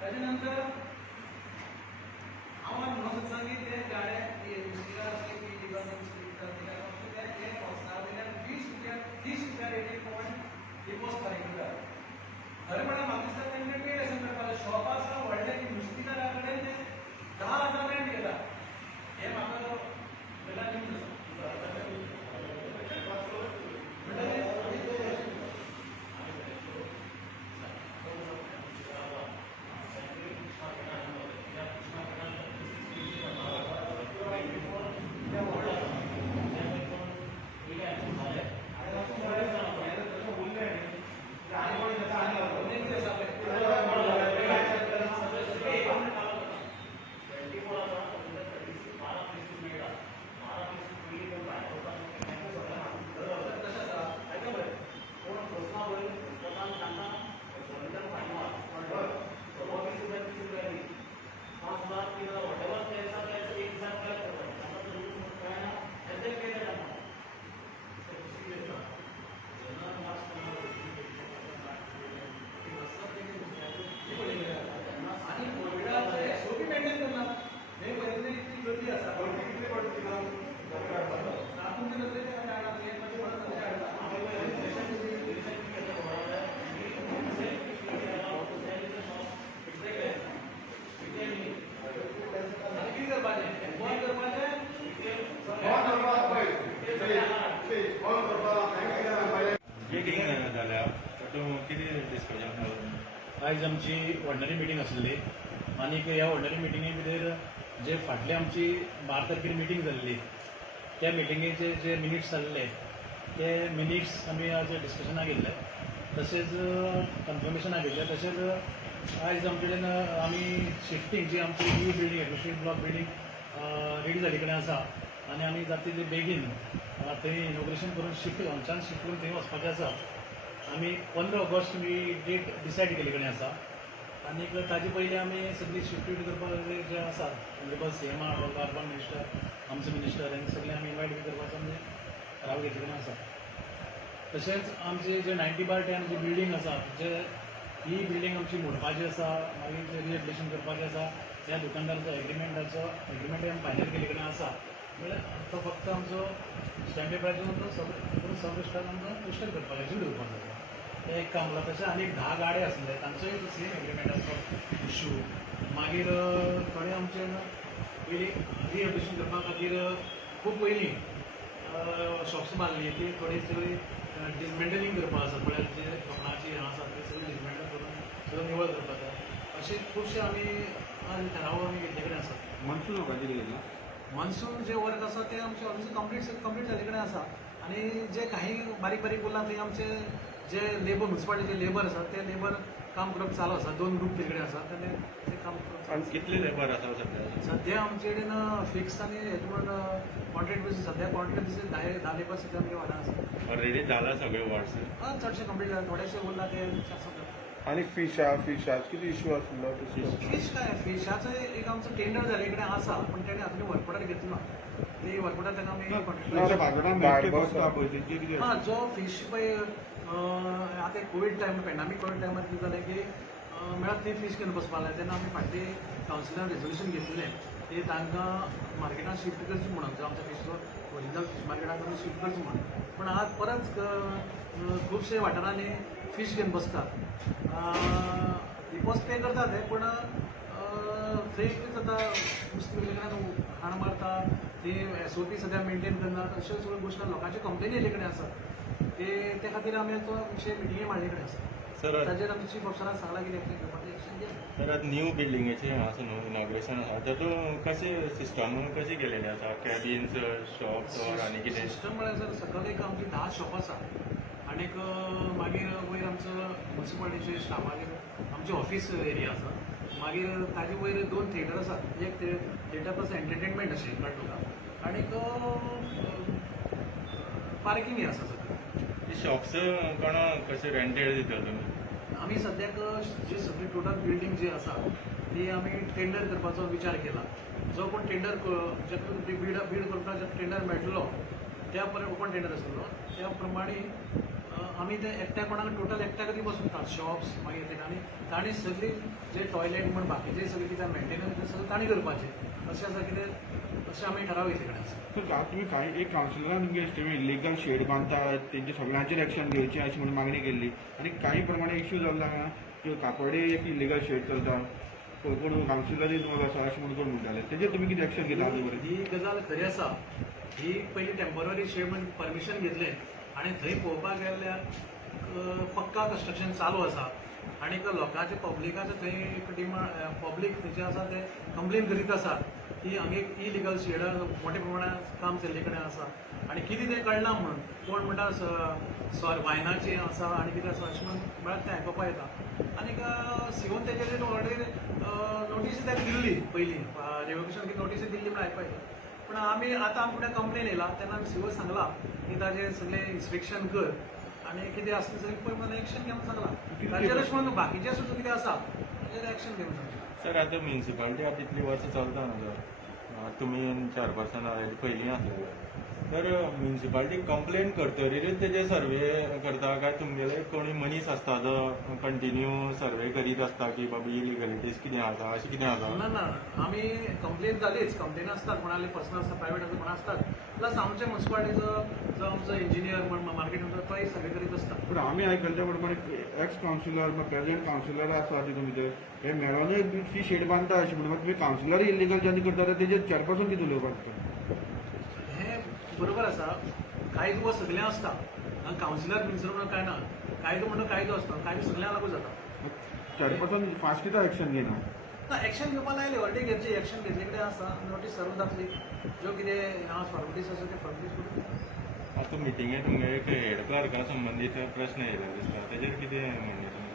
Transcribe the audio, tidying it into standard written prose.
त्याच्यानंतर आम्हाला म्हणत होता की ते गाड्या खरं म्हणा मागील त्यांनी केले संदर्भात शॉप असा व्हडले की नुस्तीकाराकडे 10,000 रेंट गेला हे म्हाका आज आमची ऑर्डनरी मिटींग आसली आनी ह्या ऑर्डनरी मिटिंगे भितर जे फाटले आमची 12 तारखेर मिटींग जाल्ली त्या मिटिंगेचे जे मिनिट्स जाल्ले ते मिनिट्स आमी आज डिस्कशनाक घेतले तशेंच कन्फर्मेशनाक घेतले तशेंच आयज आमचे कडेन आमी शिफ्टींग जी आमची new building administrative block building ready जाल्ले कडेन आसा आनी आमी जाता तितले बेगीन थंय इनॉग्रेशन करून शिफ्ट हांगच्यान शिफ्ट करून थंय वचपाचें आसा आमी 15 ऑगस्ट मी डेट डिसायड केले कडेन आसा आनी ताजे पयलीं आमी सगळी शिफ्ट करपाक जे आसा म्हणजे सीएम अर्बन मिनिस्टर आमचे मिनिस्टर हेंकां सगळे आमी इन्वायट बी करपाचो आमचे थाराव घेतले कडेन आसा तशेंच आमचे जे 90/10 जी बिल्डींग आसा जे ही बिल्डींग आमची मोडपाची आसा मागीर जे रिहॅबिलिटेशन करपाचें आसा त्या दुकानदाराचो एग्रीमेंट आमी फायनल केले कडेन आसा म्हळ्यार तो फक्त आमचो स्टॅम्प पेपराचो तो सगळे स्टॉक आमकां पोस्टर करपाक जाय दवरपाक जाय ते एक काम तशें आनी 10 गाडे आसले तांचोय सेम एग्रीमेंटाचो इश्यू मागीर थोडे आमचे पयलीं रिहॅबिलिटेशन करपा खातीर खूब पयलीं शॉप्स बांदली ती थोडी सगळी डिसमेंटलिंग करपा आसा म्हळ्यार जे कपडाची हें आसा ते सगळें डिसमेंटल करून सगळें निवळ करपा जाय अशे खुबशे आमी थाराव आमी घेतले कडेन आसा मनसून लोकांचे घेतला मनसून जे वर्क आसा ते आमचे ऑलमोस्ट कंप्लीट जाल्ले कडेन आसा आनी जे काही बारीक बारीक उरला थंय आमचे जे लेबर म्युन्सिपालिटीचे लेबर आसा ते लेबर काम करप चालू आसा 2 ग्रूप ते कडेन आसा ते काम करप आनी कितले लेबर आसा सध्या आमचे कडेन फिक्स आनी हेजे म्हणून कॉन्ट्रॅक्ट बेसीस सध्या कॉन्ट्रॅक्ट बेसीस 10 लेबर सध्या आमच्या वाड्यान आसा ऑलरेडी जाला सगळे वॉर्ड्स चडशे कंप्लीट जाला थोडेशे उरला ते आसा आणि फिशाच किती इश्यू आसलो फिश काय फिशाचं एक आमचं टेंडर झाले इकडे आसा पण त्याने अजून वर्कऑर्डर घेतलो ते वर्कऑर्डर त्यांना आम्ही हां जो फिश पळय आता कोविड टायम पॅन्डेमिक कोविड टायमार कितें जालें की म्हळ्यार ते फिश घेवन बसपाक लागले तेन्ना आमी फाटली कावन्सिलान रेजोल्युशन घेतलें ते तांकां मार्केटान शिफ्ट करचें म्हणून जो आमच्या फिश ओरिजिनल फिश मार्केटान आमी शिफ्ट करचें म्हणून पण आज परत खुबशे वाठारांनी फिश घेवन बसतात डिपॉझिट पे करतात ते पण थंय कितें जाता नुस्तें कडल्यान खाण मारता ते SOP सद्या मेंटेन करनात अश्यो सगळ्यो गोश्टी लोकांचे कंप्लेनी येयले कडेन आसा ते खातीर आमी तो विशय मिटिंगे मांडले कडेन आसा सर ताजेर आमच्या चीफ ऑफिसरान सांगला की घेवपाचें एक्शन घे सर आतां न्यू बिल्डिंगेचें आसा न्हू इनॉग्रेशन आसा तातूंत कशें सिस्टम कशें केलेलें आसा कॅबिन्स शॉप्स आनी कितें सिस्टम म्हळ्यार सर सकयल एक आमची 10 शॉप आसा आनीक मागीर वयर आमचो म्युन्सिपालिटीचे स्टाफागेर आमचे ऑफिस एरिया आसा मागीर ताजे वयर 2 थिएटर आसात एक थिएटर प्लस एंटरटेनमेंट अशें कळ्ळें तुका आनीक पार्किंग आसा सगळें शॉप्स कोणाक कशें रेंटेड दिता तुमी आमी सद्याक जी सगळी टोटल बिल्डींग जी आसा ती आमी टेंडर करपाचो विचार केला. जो कोण टेंडर जातून बीड करपाक जो टेंडर मेळटलो त्या ओपन टेंडर आसलो त्या प्रमाणे आमी ते एकट्या कोणाक टोटल एकट्याक ती बसून शॉप्स मागीर ते आनी तांणी सगळी जे टॉयलेट म्हण बाकीचे सगळे कितें मेंटेनन्स सगळें तांणी करपाचें अशें आसा कितें अशें आमी थारावयले कडेन आसा. तर आता तुम्ही काही एक काउन्सिलरान तुमगे इलिगल शेड बांधतात तेंचे सगळ्यांचेर एक्शन घेवचें अशी म्हणून मागणी केल्ली आनी काही प्रमाणे इश्यू जाल्लो हांगा की कापडे एक इलिगल शेड चलता कोण काउन्सिलरय तुम्हाला आसा अशें म्हणून कोण म्हणटाले तेजेर तुमी कितें एक्शन घेता आजून पर्यंत? ही गजाल खरी आसा. ही पयली टेम्पररी शेड म्हणून परमिशन घेतलें आनी थंय पळोवपाक गेल्यार पक्का कन्स्ट्रक्शन चालू आसा आनीक लोकांचे पब्लिकाचे थंय डिमांड पब्लीक थंयचे आसा ते कंप्लेन करीत आसात की हांगा एक इलिगल शेड मोठ्या प्रमाणात काम चल्ले कडेन आसा आनी कितें तें कळना म्हणून कोण म्हणटा वायनाचें आसा आनी कितें आसा अशें म्हणून म्हळ्यार तें आयकोपा येता. आनीक सिवन तेजेर ऑलरेडी नोटीस ताका दिल्ली पयलीं रेवोल्युशन नोटीस दिल्ली म्हण आयकपा येता. पूण आमी आतां आमचे कडेन कंप्लेन येयला तेन्ना आमी सिवो सांगला की ताजें सगळें इन्स्पेक्शन कर आनी कितें आसता सगळें पळय म्हणून एक्शन घेवन सांगला. ताजेर अशें म्हणून बाकीचें सुद्दां कितें आसा ताजेर एक्शन घेवन सांगला. सर आतां म्युन्सिपालिटी आतां इतली वर्सां चलता न्हू सर तुमी चेअरपर्सन पयलीं आसलेले तर म्युन्सिपालिटी कंप्लेन करतरीच तेजे सर्वे करता काय तुमगेले कोणी मनीस आसता जो कंटिन्यू सर्वे करीत आसता की बाबा इलिगलिटीज कितें आसा अशें कितें आसा? ना ना आमी कंप्लेन जालीच कंप्लेन आसतात कोणाले पर्सनल आसता प्रायवेट आसता कोण आसतात प्लस आमचे म्युन्सिपालिटीचो जो आमचो इंजिनियर म्हण मार्केट तोय सर्वे करीत आसता. पूण आमी आयकल्ल्या प्रमाणे एक्स काउन्सिलर प्रेझेंट काउन्सिलर आसा तितून भितर हे मेळोनूच ती शेड बांदता अशें म्हणून तुमी काउन्सिलर इलिगल जेन्ना करता तेजेर चेअरपर्सन कितें उलोवपाक पडटा? हें बरोबर आसा कायदो हो सगळ्यां आसता काउन्सिलर बिन्सिलर म्हणून काय ना कायदो म्हणून कायदो आसता कायदो सगळ्यांक लागू जाता. चेअरपर्सन फास्ट कित्याक एक्शन घेना? ना एक्शन घेवपा लायले ऑलरेडी घेतली एक्शन घेतले कडेन आसा नोटीस सर्व जातली ज्यो कितें हांव फॉर्मेलिटीज आसा ते फॉर्मेलिटीज करून आतां मिटिंगेंत तुमगे एक हेड क्लर्का संबंदीत प्रस्न येयला दिसता तेजेर कितें म्हणणें तुमचें?